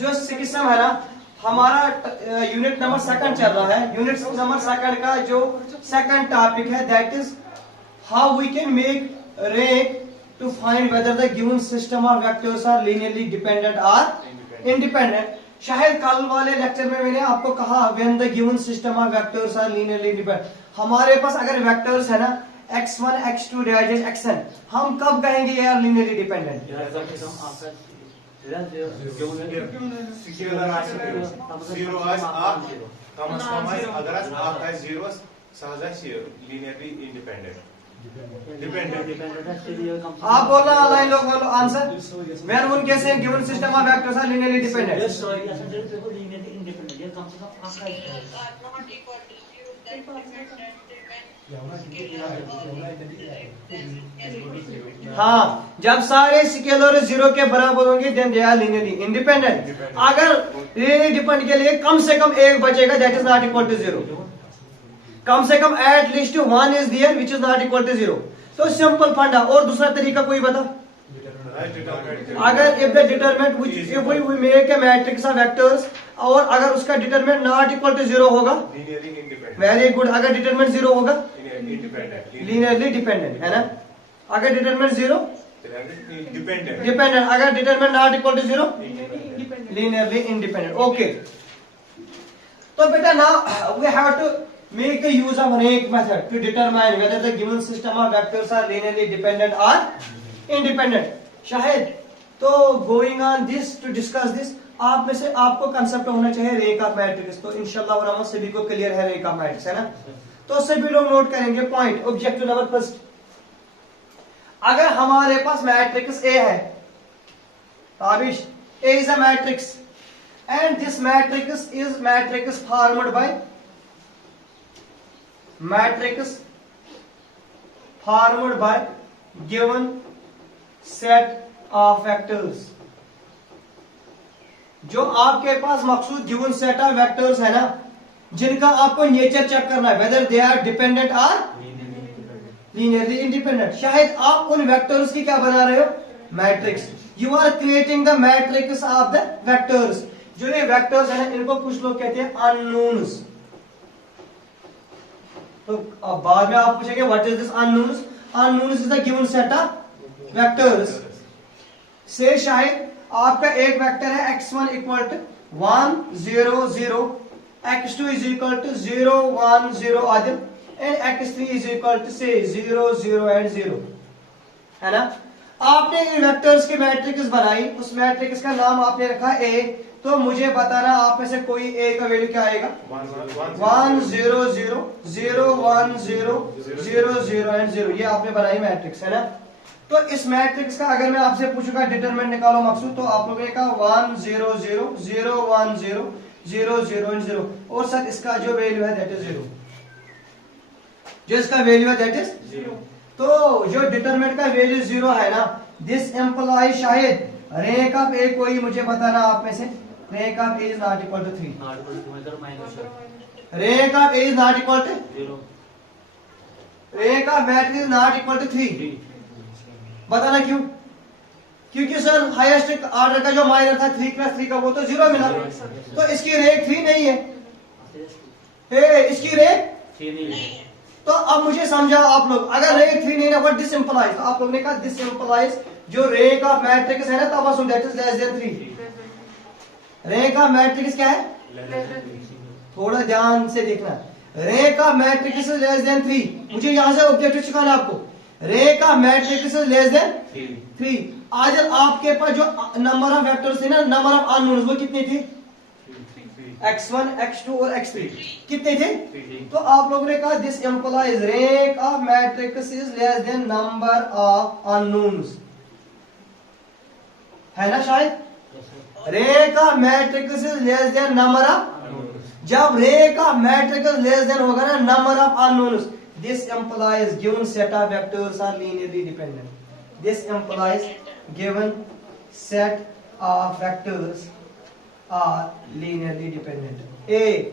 जो सिस्टम है ना, हमारा यूनिट नंबर सेकंड चल रहा है। यूनिट नंबर सेकंड का जो सेकंड टॉपिक है that is how we can make rank to find whether the given system of vectors are linearly dependent और इंडिपेंडेंट। शायद कल वाले लेक्चर में मैंने आपको कहा when the given system of vectors are linearly dependent, हमारे पास अगर वेक्टर्स है ना x1 x2 डाइजेस्ट xn, हम कब कहेंगे ये आर लीनियरली डिपेंडेंट? आप बोलना लाइन लोग बोलो आंसर। व्हेन वन कैसे given system of vectors are linearly dependent. हाँ, जब सारे स्केलर जीरो के बराबर होंगे then they are linearly independent. अगर लीनियरली डिपेंडेंट के लिए कम से कम एक बचेगा that is not equal to zero. कम से कम at least one is there which is not equal to zero. तो सिंपल फंडा। और दूसरा तरीका कोई बता? अगर if the determinant which if we make a matrix of vectors और अगर उसका determinant not equal to zero होगा, वेरी गुड। अगर डिटरमिनेंट जीरो होगा लीनियरली डिपेंडेंट है ना। अगर डिटरमिनेंट जीरो डिपेंडेंट, अगर determinant not equal to zero linearly independent. Okay, तो बेटा now we have to make a use of rank method to determine whether the given system of vectors are linearly dependent or independent. शायद तो going on this to discuss this, आप में से आपको concept होना चाहिए रेक ऑफ मैट्रिक्स। तो इंशाल्लाह रहमान सभी को क्लियर है रेक ऑफ मैट्रिक्स है ना। तो सभी लोग नोट करेंगे पॉइंट। ऑब्जेक्टिव नंबर फर्स्ट, अगर हमारे पास मैट्रिक्स ए है, Tabish A is a matrix and this matrix is matrix formed by matrix formed by given set of vectors। जो आपके पास Maqsood given set of vectors है ना, जिनका आपको नेचर चेक करना है वेदर दे आर डिपेंडेंट और लीनियरली इंडिपेंडेंट। शायद आप उन वेक्टर्स की क्या बना रहे हो? Matrix. You are creating the matrix of the vectors. जो ये वेक्टर्स है ना, इनको कुछ लोग कहते हैं अननोन्स। तो अब बाद में आप पूछेंगे what is this unknowns? Unknowns is the given set of vectors. Say शायद आपका एक वेक्टर है x1 equal to 1 0 0, x2 is equal to 0 1 0 Adil and x3 is equal to say 0 0 and 0 है ना। आपने इन वेक्टर्स की मैट्रिक्स बनाई, उस मैट्रिक्स का नाम आपने रखा A। तो मुझे बताना आप में से कोई A का वैल्यू क्या आएगा? 1 0 0 0 1 0 0 0 एंड 0। ये आपने बनाई मैट्रिक्स है ना। तो इस मैट्रिक्स का अगर मैं आपसे पूछूंगा डिटरमिनेंट निकालो मकसूद, तो आप लोगों ने कहा 1 0 0 0 1 0 0 0 एंड 0। और सर इसका जो वैल्यू है दैट इज 0। जो इसका वैल्यू है दैट इज 0। तो जो डिटरमिनेंट का वैल्यू 0 है ना, दिस एम्प्लॉय शायद रैंक ऑफ ए कोई मुझे बताना आप में से। Rank of A is not equal to 3। Rank of A is not equal to 0। Rank of matrix is not equal to 3। बताना क्यों? क्योंकि सर हाईएस्ट ऑर्डर का जो माइनर था 3 + 3 का वो तो 0 मिला, तो इसकी रैंक 3 नहीं है। इसकी रैंक 3 नहीं है। तो अब मुझे समझा आप लोग, अगर रैंक 3 नहीं है व्हाट दिस इंप्लाइज? तो आप लोगों ने कहा दिस इंप्लाइज जो रैंक ऑफ मैट्रिक्स है ना तब that is less then 3। Rank of matrix क्या है? थोड़ा ध्यान से देखना। Rank of matrix is less then 3। मुझे यहां से ऑब्जेक्टिव सिखाना आपको। Rank of matrix is less then 3। आज आपके पास जो नंबर ऑफ वेक्टर्स थे ना, नंबर ऑफ अननोन्स, वो कितने थे? x1 x2 और x3 कितने थे? तो आप लोगों ने कहा this implies rank of matrix is less than number of unknowns, है ना। शायद rank of matrix is less than number of. जब rank of matrix less than होगा ना number of unknowns, this implies given set of vectors are linearly dependent. This implies given set of vectors are linearly dependent.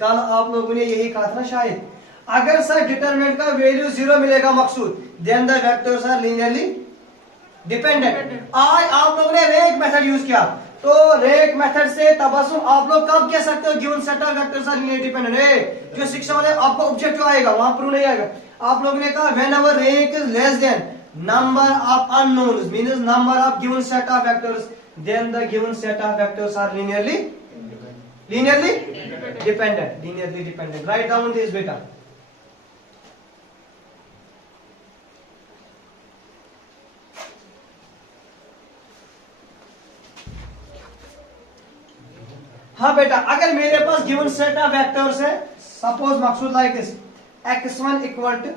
कल आप लोगों ने यही कहा था ना शायद, अगर सर डिटरमिनेंट का वैल्यू 0 मिलेगा Maqsood then the vectors are linearly dependent. आज आप लोगों ने रैंक मेथड यूज किया। तो रेक मेथड से तबस्सुम आप लोग कब कह सकते हो given set of vectors are linearly dependent? जो 6 वाले आपको ऑब्जेक्टिव आएगा वहां प्रूव नहीं आएगा। आप लोगों ने कहा whenever rank is less than number of unknowns means number of given set of vectors, then the given set of vectors are linearly dependent. Write down this beta. हाँ बेटा, अगर मेरे पास गिवन सेट ऑफ वेक्टर्स है, suppose Maqsood like this, x1 equal to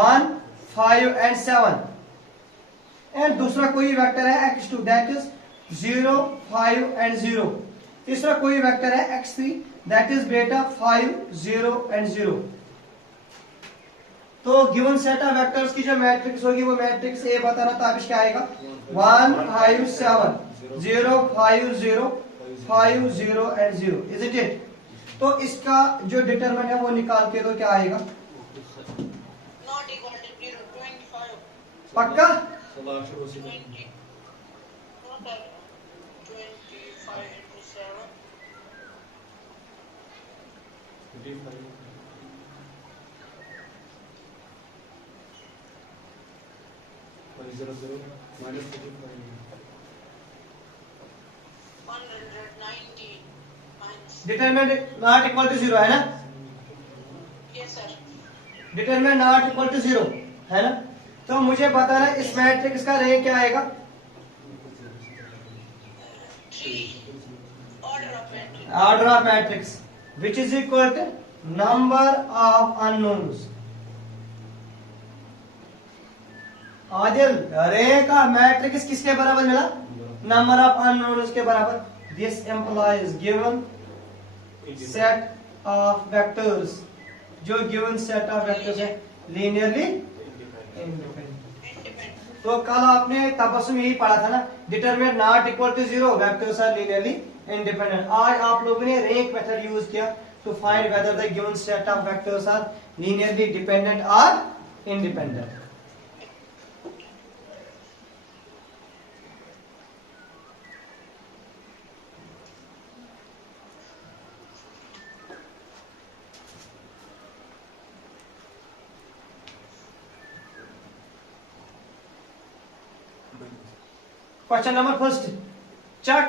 1 5 and 7 and दूसरा कोई vector है x2 that is 0 5 and 0, तीसरा कोई वेक्टर है x3 दैट इज बेटा 5 0 and 0। तो गिवन सेट ऑफ वेक्टर्स की जो मैट्रिक्स होगी वो मैट्रिक्स ए बताना ताबिश क्या आएगा 1 5 7 0 5 0 5 0 and 0, इज इट? तो इसका जो डिटरमिनेंट है वो निकाल के तो क्या आएगा? पक्का? डिटरमिनेंट नॉट इक्वल टू 0 है ना? Yes sir. Determinant not equal to 0 है ना? तो मुझे बताना इस मैट्रिक्स का रैंक क्या आएगा? Order of matrix which is equal to number of unknowns. Adil, rank of matrix किसके बराबर मिला? नंबर ऑफ अननोन्स के बराबर। This employs given set of vectors, जो गिवन सेट ऑफ वेक्टर्स है लीनियरली इंडिपेंडेंट। तो कल आपने तबस्सुम यही पढ़ा था ना, determinant not equal to 0 vectors are linearly independent. आज आप लोगों ने रैंक मेथड यूज किया to find whether the given set of vectors are linearly dependent और independent. Question number first, check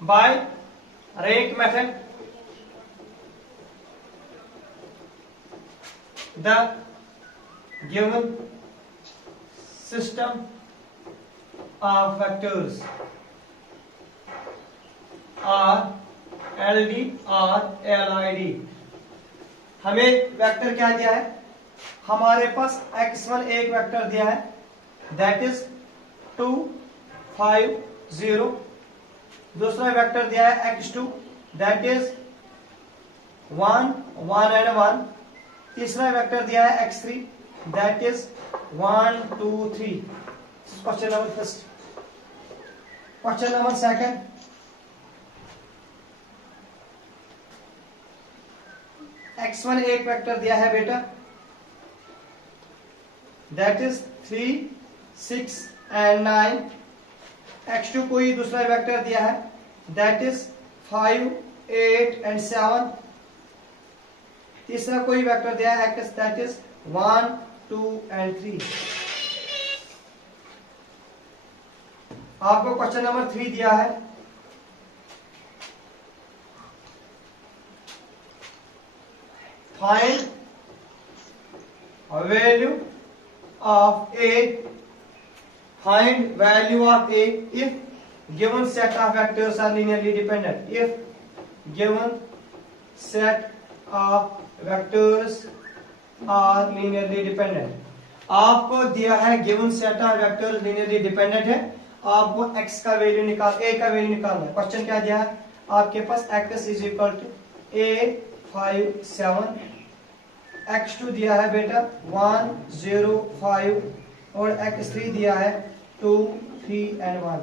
by rank method the given system of vectors are LD or LID। हमें vector क्या दिया है? हमारे पास x1 एक vector दिया है that is 2 5 0, दूसरा वेक्टर दिया है x2 दैट इज 1 1 and 1, तीसरा वेक्टर दिया है x3 that is 1 2 3। Question number first. Question number second, x1 एक वेक्टर दिया है बेटा दैट इज 3 6 and 9, x2 कोई दूसरा वेक्टर दिया है दैट इज 5 8 and 7, तीसरा कोई वेक्टर दिया है x दैट इज 1 2 and 3। आपको क्वेश्चन नंबर 3 दिया है, find value of A, find value of A if given set of vectors are linearly dependent। if given set of vectors are linearly dependent, आपको दिया है given set of vectors linearly dependent है, आपको x का value निकाल A का value निकालना है। क्वेश्चन क्या दिया है आपके पास? x is equal to A 5 7, x2 दिया है बेटा 1 0 5 और x3 दिया है 2 3 and 1।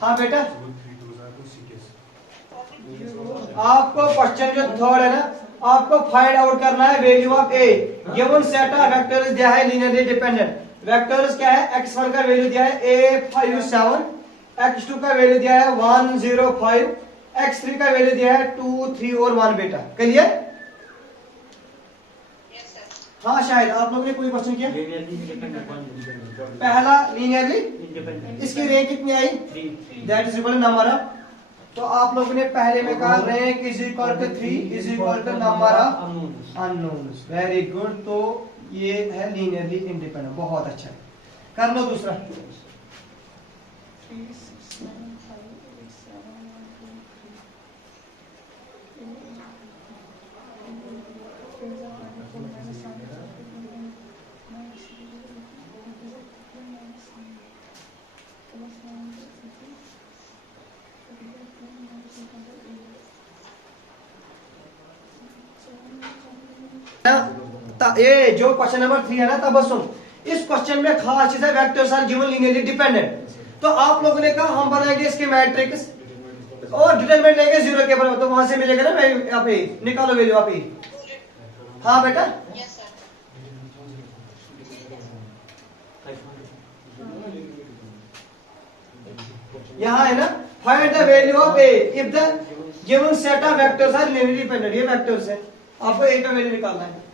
हाँ बेटा, आपको क्वेश्चन जो थर्ड है ना, आपको फाइंड आउट करना है value of A. Given set of vectors दिया है लीनियरली डिपेंडेंट। वेक्टर्स क्या है, x1 का वैल्यू दिया है a57, x2 का वैल्यू दिया है 105, x3 का वैल्यू दिया है 2, 3 और 1 बेटा। क्लियर? Yes, sir. हाँ शायद आप लोगों ने कोई क्वेश्चन किया? पहला लीनियरली, इसकी रैंक कितनी आई? That is equal to number of. तो आप लोगों ने पहले में कहा rank is equal to 3 is equal to number of unknowns. Very good. तो ये है लीनियरली इंडिपेंडेंट, बहुत अच्छा है। कर लो दूसरा। ये जो क्वेश्चन नंबर 3 है ना, तब सुन। इस क्वेश्चन में खास चीज है vectors are given linearly dependent. तो आप लोगों ने कहा हम बनाएंगे इसके मैट्रिक्स और डिटरमिनेंट लेंगे 0 के बराबर। तो वहां से मिलेगा ना, यहाँ पे निकालो वैल्यू आप ही। हाँ बेटा, Yes, sir. यहाँ है ना, find the value of A if the given set of vectors are linearly dependent. ये वेक्टर्स है, आपको ए का वैल्यू निकालना है।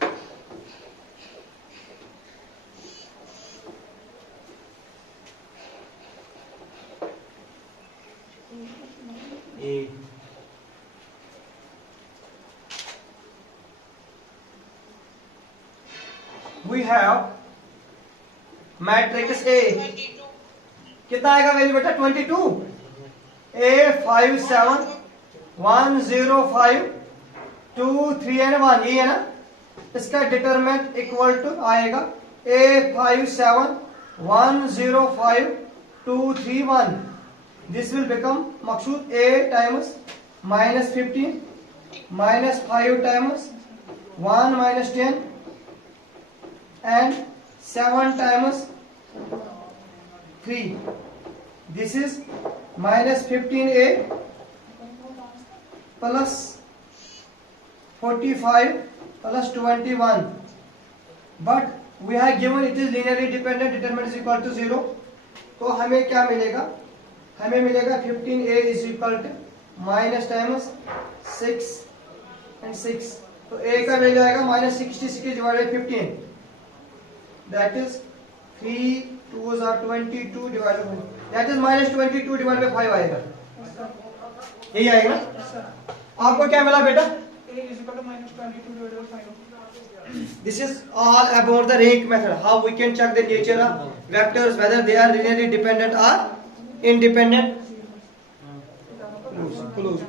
We have matrix A 22. कितना आएगा वैल्यू बेटा? 22। A57 105 2 3 एंड 1, ये है ना। इसका डिटरमिनेंट इक्वल टू आएगा A57 105 2 3 1। This will become Maqsood A times -15 -5 times 1 -10 and 7 times 3. This is -15a plus 45 plus 21. But we have given it is linearly dependent, determinant is equal to 0. तो हमें क्या मिलेगा? हमें मिलेगा 15a is equal to minus times 6 and 6. तो a का value आएगा -66 divided by 15. That is 3 2s are 22 divided by, that is -22 divided by 5 आएगा। यही आएगा ना? आपको क्या मिला बेटा? A is equal to -22 divided by 5. This is all about the rank method. How we can check the nature of vectors, whether they are linearly dependent or independent. Close.